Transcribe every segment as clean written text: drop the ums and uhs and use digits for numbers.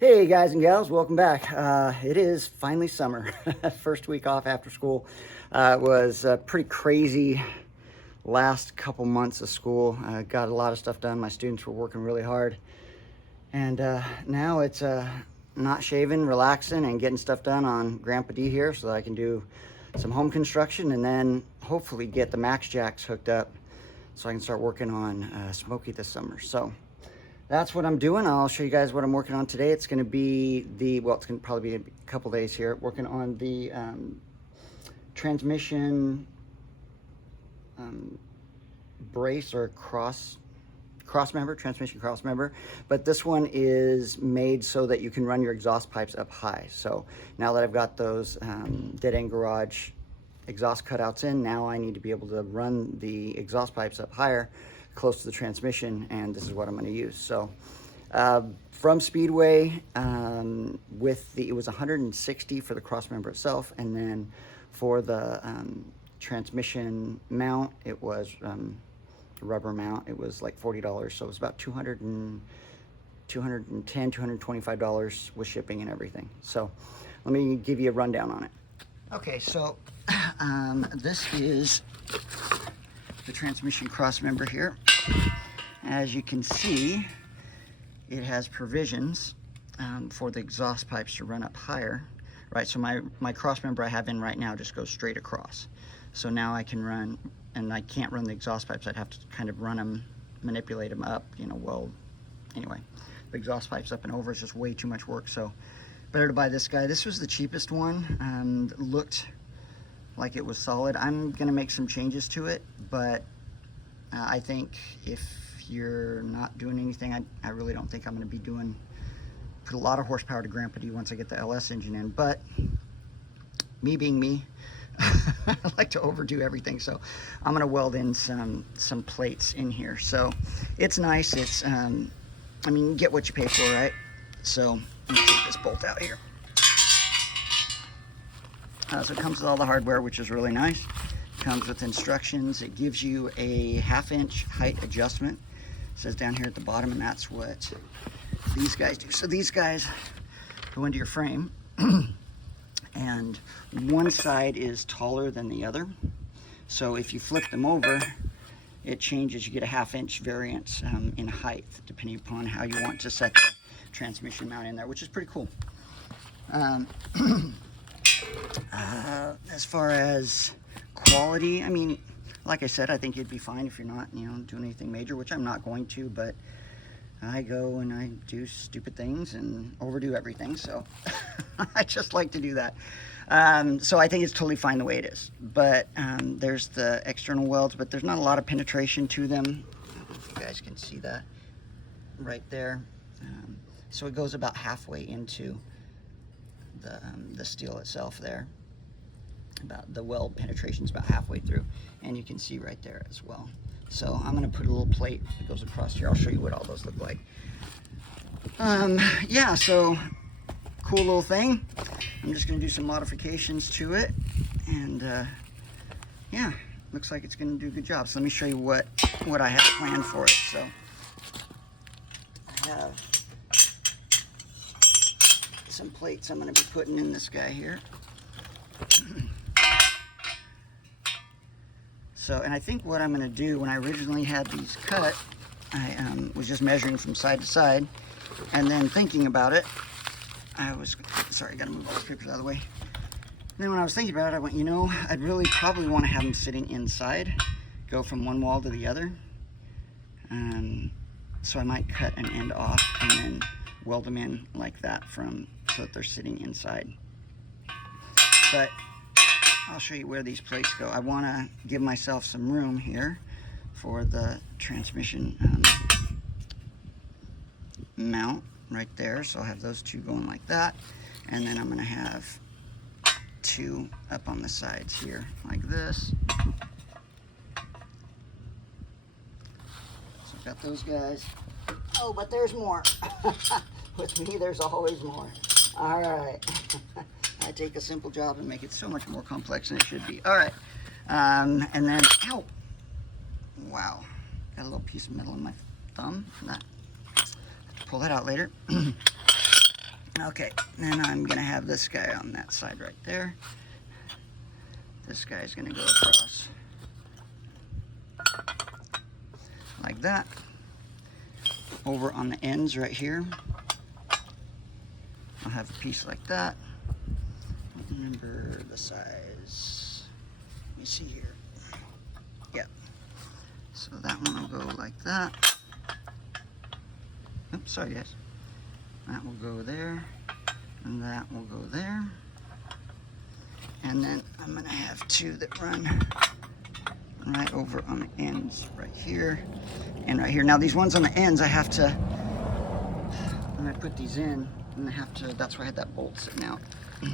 Hey guys and gals, welcome back. It is finally summer. First week off after school. It was pretty crazy last couple months of school. Got a lot of stuff done. My students were working really hard. And now it's not shaving, relaxing, and getting stuff done on Grandpa D here so that I can do some home construction and then hopefully get the Max Jacks hooked up so I can start working on Smokey this summer. So that's what I'm doing. I'll show you guys what I'm working on today. It's going to be it's going to probably be a couple days here, working on the transmission brace or crossmember, transmission crossmember. But this one is made so that you can run your exhaust pipes up high. So now that I've got those dead end garage exhaust cutouts in, now I need to be able to run the exhaust pipes up higher, close to the transmission, and this is what I'm going to use. So from Speedway, it was 160 for the crossmember itself, and then for the transmission mount, it was rubber mount, it was like $40, so it was about $210, $225 with shipping and everything. So let me give you a rundown on it. Okay, so this is the transmission crossmember here. As you can see, it has provisions for the exhaust pipes to run up higher, right? So my crossmember I have in right now just goes straight across. So now I can run, and I can't run the exhaust pipes. I'd have to kind of run them, manipulate them up, weld. Anyway, the exhaust pipes up and over is just way too much work. So better to buy this guy. This was the cheapest one and looked like it was solid. I'm gonna make some changes to it, but I think if you're not doing anything, I really don't think I'm gonna be put a lot of horsepower to Grandpa D once I get the LS engine in. But me being me, I like to overdo everything, so I'm gonna weld in some plates in here. So it's nice. It's I mean, you get what you pay for, right? So let me take this bolt out here. So it comes with all the hardware, which is really nice. It comes with instructions. It gives you a 1/2 inch height adjustment. It says down here at the bottom, and that's what these guys do. So these guys go into your frame, and one side is taller than the other. So if you flip them over, it changes. You get a 1/2 inch variance in height, depending upon how you want to set the transmission mount in there, which is pretty cool. As far as quality, I mean, like I said, I think you'd be fine if you're not, doing anything major, which I'm not going to, but I go and I do stupid things and overdo everything, so I just like to do that. So I think it's totally fine the way it is. But there's the external welds, but there's not a lot of penetration to them. I don't know if you guys can see that right there. So it goes about halfway into the steel itself there. About the weld penetration is about halfway through, and you can see right there as well. So I'm going to put a little plate that goes across here. I'll show you what all those look like. Yeah, so cool little thing. I'm just going to do some modifications to it, and yeah, looks like it's going to do a good job. So let me show you what I have planned for it. So I have some plates I'm going to be putting in this guy here. So, and I think what I'm going to do, when I originally had these cut, I was just measuring from side to side, and then thinking about it, sorry, I got to move all these papers out of the way. And then when I was thinking about it, I went, I'd really probably want to have them sitting inside, go from one wall to the other. So I might cut an end off and then weld them in like that so that they're sitting inside. But I'll show you where these plates go. I want to give myself some room here for the transmission mount right there. So I'll have those two going like that. And then I'm going to have two up on the sides here like this. So I've got those guys. Oh, but there's more. With me, there's always more. All right. I take a simple job and make it so much more complex than it should be. All right, and then, ow, wow, got a little piece of metal in my thumb. I have to pull that out later. Okay, then I'm gonna have this guy on that side right there. This guy's gonna go across like that. Over on the ends right here, I'll have a piece like that. Remember the size. Let me see here. Yep. So that one will go like that. Oops, sorry guys. That will go there, and that will go there. And then I'm gonna have two that run right over on the ends right here and right here. Now these ones on the ends, I have to, when I put these in, and I have to, that's why I had that bolt sitting out. I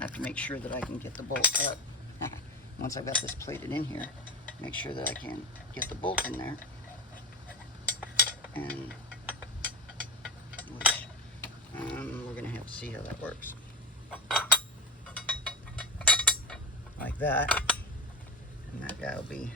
have to make sure that I can get the bolt up. Once I've got this plated in here, make sure that I can get the bolt in there. And we're gonna have to see how that works. Like that, and that guy will be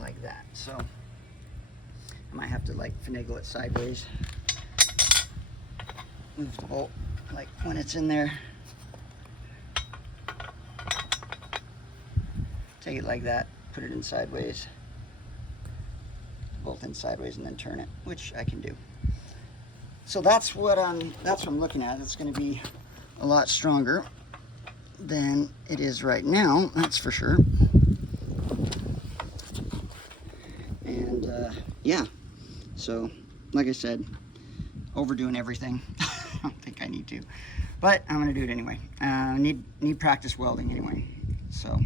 like that. So I might have to like finagle it sideways. Move the bolt like when it's in there. Take it like that, put it in sideways, bolt in sideways, and then turn it, which I can do. So that's what I'm looking at. It's going to be a lot stronger than it is right now, that's for sure. And yeah, so like I said, overdoing everything. I don't think I need to, but I'm going to do it anyway. Need practice welding anyway. So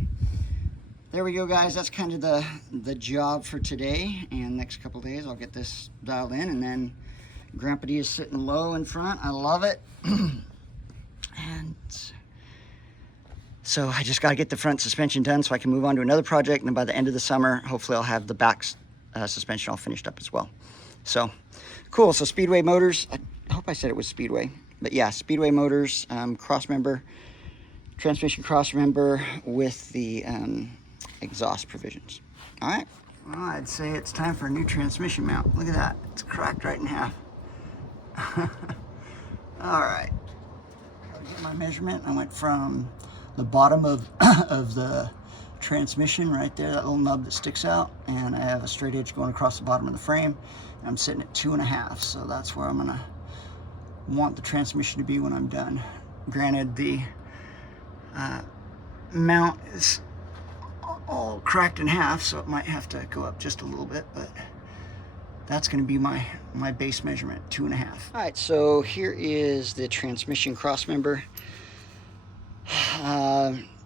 there we go, guys. That's kind of the job for today, and next couple days I'll get this dialed in, and then Grandpa D is sitting low in front. I love it. And so I just got to get the front suspension done so I can move on to another project, and then by the end of the summer, hopefully I'll have the back suspension all finished up as well. So cool. So Speedway Motors, I hope I said it was Speedway, but yeah, Speedway Motors, Crossmember, transmission Crossmember with the exhaust provisions. All right. Well, I'd say it's time for a new transmission mount. Look at that. It's cracked right in half. All right. Gotta get my measurement. I went from the bottom of the transmission right there, that little nub that sticks out, and I have a straight edge going across the bottom of the frame. And I'm sitting at 2.5, so that's where I'm gonna want the transmission to be when I'm done. Granted, the mount is all cracked in half, so it might have to go up just a little bit, but that's going to be my base measurement, 2.5. All right, so here is the transmission crossmember.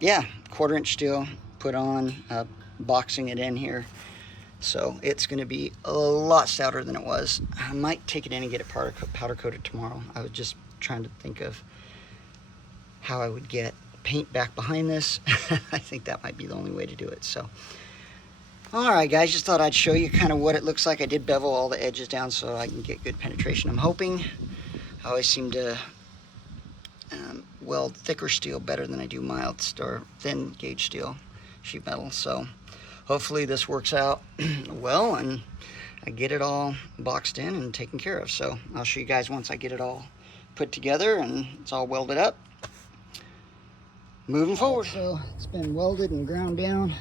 Yeah, 1/4-inch steel put on, boxing it in here. So it's going to be a lot stouter than it was. I might take it in and get it powder coated tomorrow. I was just trying to think of how I would get paint back behind this. I think that might be the only way to do it. So all right, guys, just thought I'd show you kind of what it looks like. I did bevel all the edges down so I can get good penetration. I'm hoping. I always seem to weld thicker steel better than I do mild or thin gauge steel, sheet metal. So hopefully this works out well and I get it all boxed in and taken care of. So I'll show you guys once I get it all put together and it's all welded up. Moving forward. So it's been welded and ground down.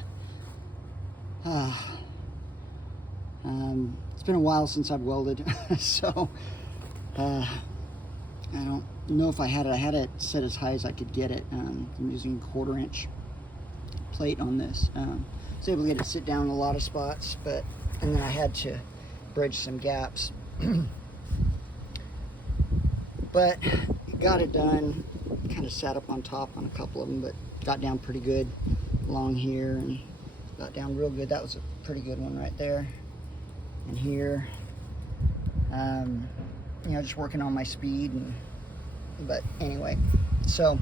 It's been a while since I've welded, so I don't know if I had it set as high as I could get it. I'm using 1/4-inch plate on this. I was able to get it sit down in a lot of spots, and then I had to bridge some gaps. But got it done. Kind of sat up on top on a couple of them, but got down pretty good along here and got down real good. That was a pretty good one right there. And here, you know, just working on my speed. But anyway, so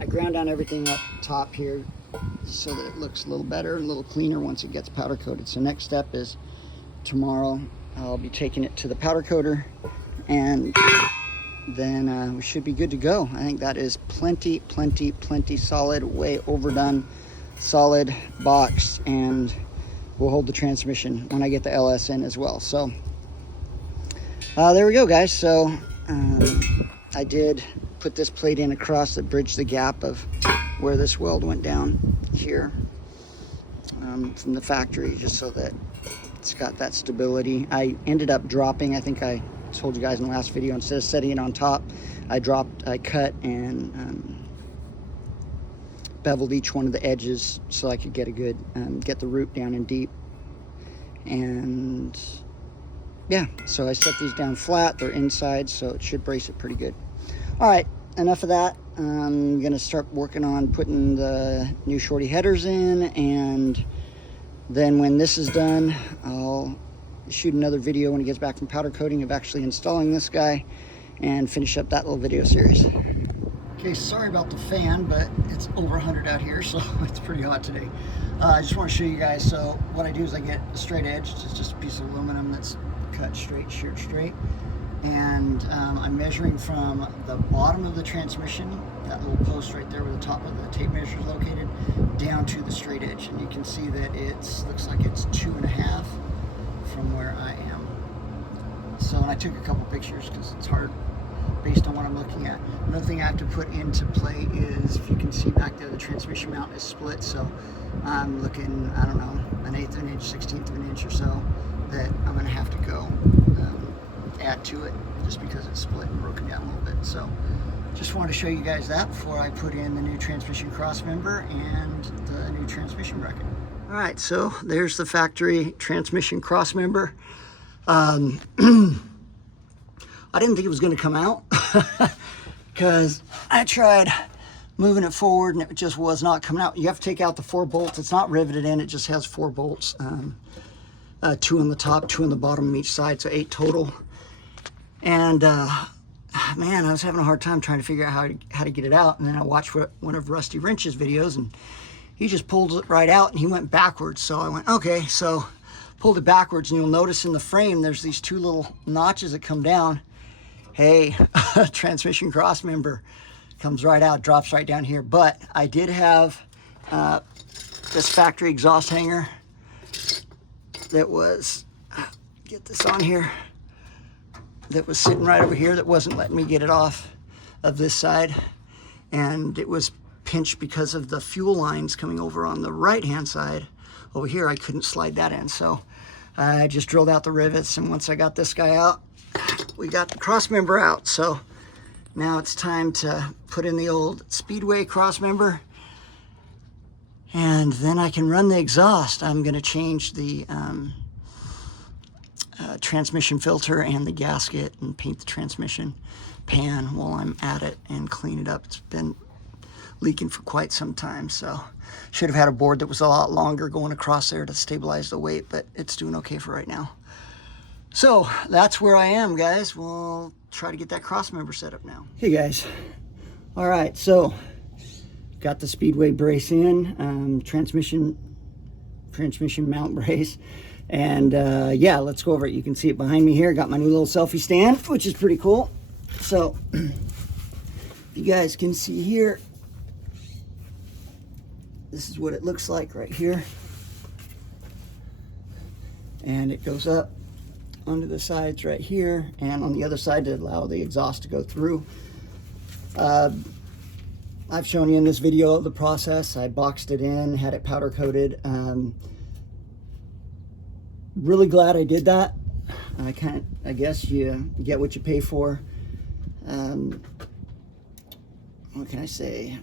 I ground down everything up top here so that it looks a little better, a little cleaner once it gets powder coated. So next step is tomorrow I'll be taking it to the powder coater, and then we should be good to go. I think that is plenty solid, way overdone, solid box, and we'll hold the transmission when I get the LS in as well. So there we go, guys. So I did put this plate in across that bridged the gap of where this weld went down here from the factory, just so that it's got that stability. I ended up dropping, I think I told you guys in the last video, instead of setting it on top, I cut and beveled each one of the edges so I could get a good, get the root down in deep. And yeah, so I set these down flat, they're inside, so it should brace it pretty good. All right, enough of that. I'm gonna start working on putting the new shorty headers in, and then when this is done, I'll shoot another video when he gets back from powder coating of actually installing this guy and finish up that little video series. Okay, sorry about the fan, but it's over 100 out here, so it's pretty hot today. I just want to show you guys. So what I do is I get a straight edge. It's just a piece of aluminum that's cut straight, sheared straight. And I'm measuring from the bottom of the transmission, that little post right there where the top of the tape measure is located, down to the straight edge. And you can see that looks like it's 2.5 from where I am. So, and I took a couple pictures because it's hard based on what I'm looking at. Another thing I have to put into play is, if you can see back there, the transmission mount is split. So I'm looking, I don't know, 1/8 of an inch, 1/16 of an inch or so that I'm gonna have to go add to it, just because it's split and broken down a little bit. So just wanted to show you guys that before I put in the new transmission crossmember and the new transmission bracket. All right, so there's the factory transmission crossmember. I didn't think it was going to come out because I tried moving it forward and it just was not coming out. You have to take out the 4 bolts. It's not riveted in, it just has 4 bolts, 2 on the top, 2 on the bottom on each side, so 8 total. And man, I was having a hard time trying to figure out how to get it out. And then I watched one of Rusty Wrench's videos, and he just pulled it right out and he went backwards. So I went, okay, so pulled it backwards, and you'll notice in the frame there's these 2 little notches that come down. Hey, transmission crossmember comes right out, drops right down here. But I did have this factory exhaust hanger that was, get this on here, that was sitting right over here that wasn't letting me get it off of this side. And it was pinched because of the fuel lines coming over on the right hand side. Over here I couldn't slide that in, so I just drilled out the rivets, and once I got this guy out, we got the crossmember out. So now it's time to put in the old Speedway crossmember, and then I can run the exhaust. I'm going to change the transmission filter and the gasket and paint the transmission pan while I'm at it and clean it up. It's been leaking for quite some time, so should have had a board that was a lot longer going across there to stabilize the weight, but it's doing okay for right now. So that's where I am, guys. We'll try to get that crossmember set up now. Hey guys, all right, so got the Speedway brace in, transmission mount brace, and yeah, let's go over it. You can see it behind me here. Got my new little selfie stand, which is pretty cool. So you guys can see here, this is what it looks like right here, and it goes up onto the sides right here, and on the other side to allow the exhaust to go through. I've shown you in this video the process. I boxed it in, had it powder coated. Really glad I did that. I guess you get what you pay for. What can I say?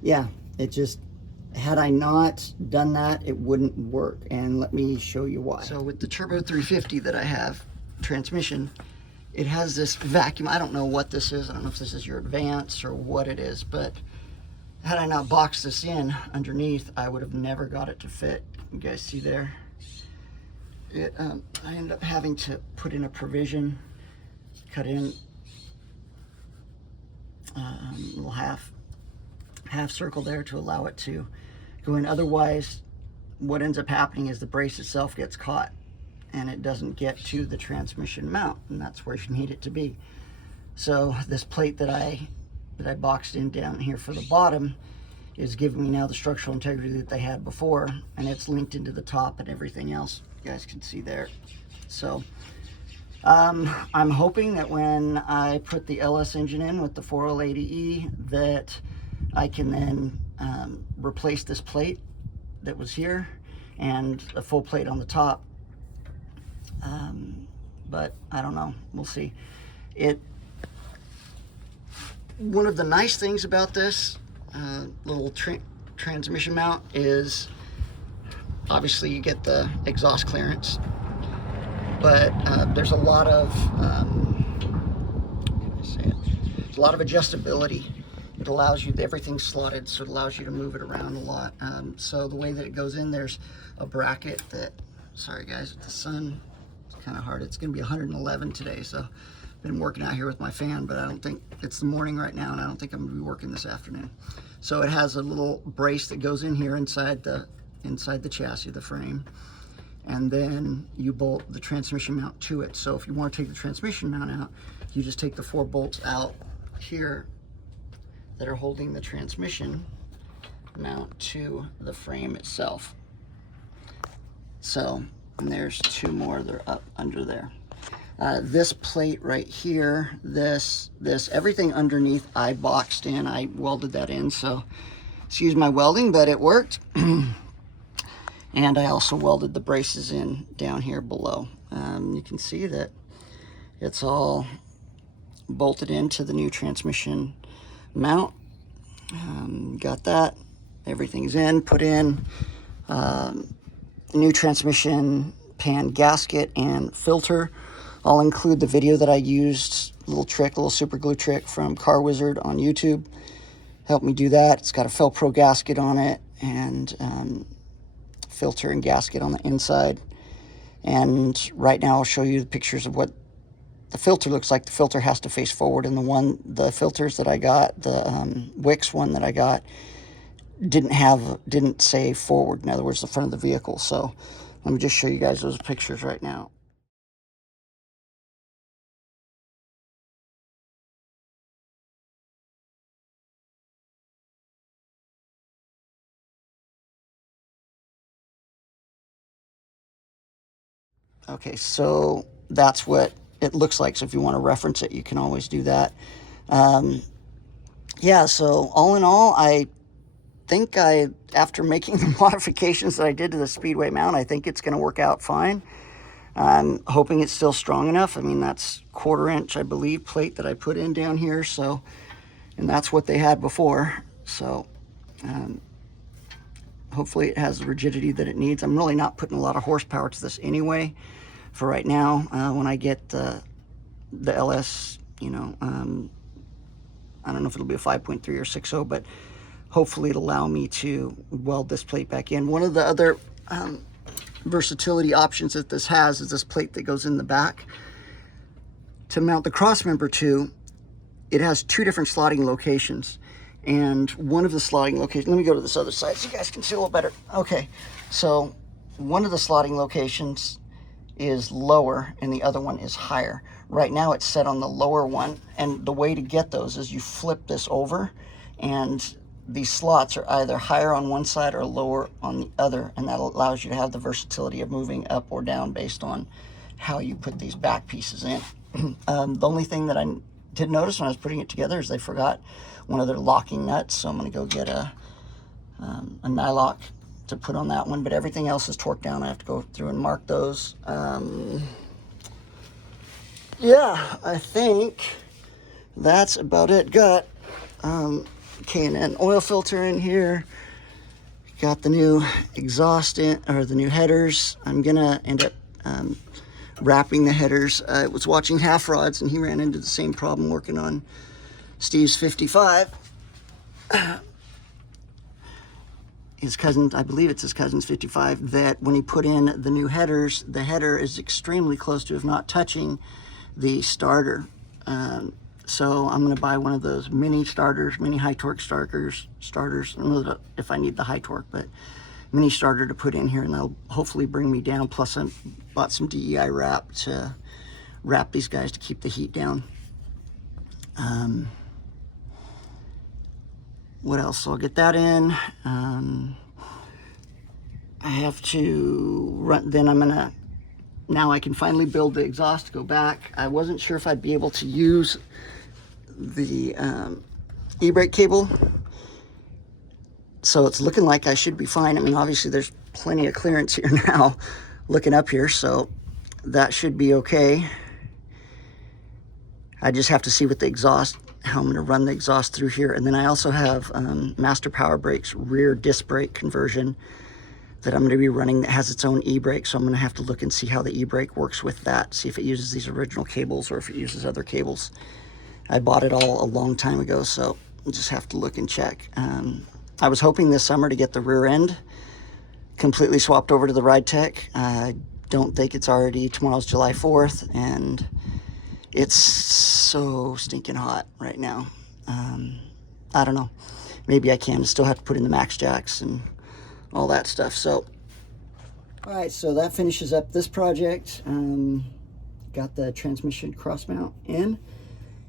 Yeah, it just, had I not done that, it wouldn't work, and let me show you why. So with the Turbo 350 that I have, transmission, it has this vacuum. I don't know what this is. I don't know if this is your advance or what it is, but had I not boxed this in underneath, I would have never got it to fit. You guys see there? I ended up having to put in a provision, cut in a little half circle there to allow it to go in. Otherwise, what ends up happening is the brace itself gets caught and it doesn't get to the transmission mount, and that's where you need it to be. So this plate that I boxed in down here for the bottom is giving me now the structural integrity that they had before, and it's linked into the top and everything else. You guys can see there. So I'm hoping that when I put the LS engine in with the 4L80E that I can then replace this plate that was here and a full plate on the top. But I don't know, we'll see. One of the nice things about this little transmission mount is obviously you get the exhaust clearance, but there's a lot of there's a lot of adjustability. It allows you, everything's slotted, so it allows you to move it around a lot. So the way that it goes in, there's a bracket that, sorry guys, with the sun, it's kind of hard. It's going to be 111 today, so I've been working out here with my fan, but I don't think, it's the morning right now, and I don't think I'm going to be working this afternoon. So it has a little brace that goes in here inside the chassis, the frame, and then you bolt the transmission mount to it. So if you want to take the transmission mount out, you just take the 4 bolts out here that are holding the transmission mount to the frame itself. So, and there's 2 more, they're up under there. This plate right here, this, everything underneath I boxed in, I welded that in, so excuse my welding, but it worked. And I also welded the braces in down here below. You can see that it's all bolted into the new transmission mount. Got that, everything's in, put in new transmission pan gasket and filter. I'll include the video that I used, a little super glue trick from Car Wizard on YouTube. Helped me do that. It's got a Felpro gasket on it and filter and gasket on the inside. And right now I'll show you the pictures of what the filter looks like. The filter has to face forward, and the filters that I got, the Wix one that I got, didn't say forward. In other words, the front of the vehicle. So let me just show you guys those pictures right now. Okay, so that's what it looks like. So if you want to reference it, you can always do that. Yeah, so all in all, I think after making the modifications that I did to the Speedway mount, I think it's going to work out fine. I'm hoping it's still strong enough. I mean, that's 1/4 inch, I believe, plate that I put in down here. So, and that's what they had before. So, hopefully it has the rigidity that it needs. I'm really not putting a lot of horsepower to this anyway for right now. When I get the LS, you know, I don't know if it'll be a 5.3 or 6.0, but hopefully it'll allow me to weld this plate back in. One of the other versatility options that this has is this plate that goes in the back. To mount the Crossmember to, it has 2 different slotting locations. And one of the slotting locations, let me go to this other side so you guys can see a little better. Okay, so one of the slotting locations is lower and the other one is higher. Right now it's set on the lower one, and the way to get those is you flip this over, and these slots are either higher on one side or lower on the other, and that allows you to have the versatility of moving up or down based on how you put these back pieces in. The only thing that I did notice when I was putting it together is they forgot one of their locking nuts, so I'm going to go get a nylock to put on that one, but everything else is torqued down. I have to go through and mark those. Yeah, I think that's about it. Got K&N oil filter in here. Got the new exhaust in, or the new headers. I'm gonna end up wrapping the headers. I was watching Half Rods, and he ran into the same problem working on Steve's 55. His cousin, I believe it's his cousin's 55, that when he put in the new headers, the header is extremely close to, if not touching, the starter. So I'm going to buy one of those mini starters, mini high torque starters. I don't know if I need the high torque, but mini starter to put in here, and that'll hopefully bring me down. Plus I bought some DEI wrap to wrap these guys to keep the heat down. What else? So I'll get that in. I have to run, then I'm gonna now I can finally build the exhaust to go back. I wasn't sure if I'd be able to use the e-brake cable, so it's looking like I should be fine. I mean, obviously there's plenty of clearance here now looking up here, so that should be okay. I just have to see with the exhaust how I'm going to run the exhaust through here. And then I also have Master Power Brakes rear disc brake conversion that I'm going to be running that has its own e-brake. So I'm going to have to look and see how the e-brake works with that, see if it uses these original cables or if it uses other cables. I bought it all a long time ago, so I'll just have to look and check. I was hoping this summer to get the rear end completely swapped over to the Ride Tech. I don't think it's already, tomorrow's July 4th, and it's so stinking hot right now. I don't know. Maybe I can. Still have to put in the max jacks and all that stuff. So, all right, so that finishes up this project. Got the transmission cross mount in.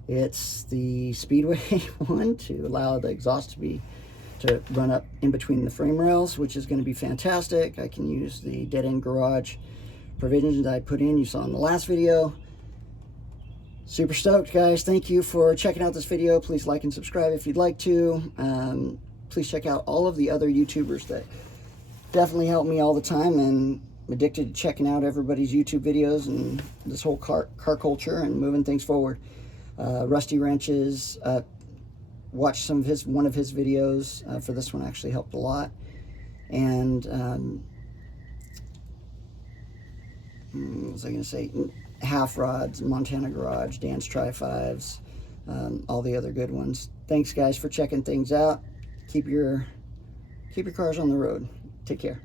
It's the Speedway one to allow the exhaust to run up in between the frame rails, which is going to be fantastic. I can use the dead end garage provisions that I put in. You saw in the last video. Super stoked, guys. Thank you for checking out this video. Please like and subscribe if you'd like to. Please check out all of the other YouTubers that definitely help me all the time, and I'm addicted to checking out everybody's YouTube videos and this whole car culture and moving things forward. Rusty Wrenches, watched one of his videos. For this one actually helped a lot. And what was I going to say? Half Rods, Montana Garage, Dan's Tri-5s, all the other good ones. Thanks, guys, for checking things out. Keep your cars on the road. Take care.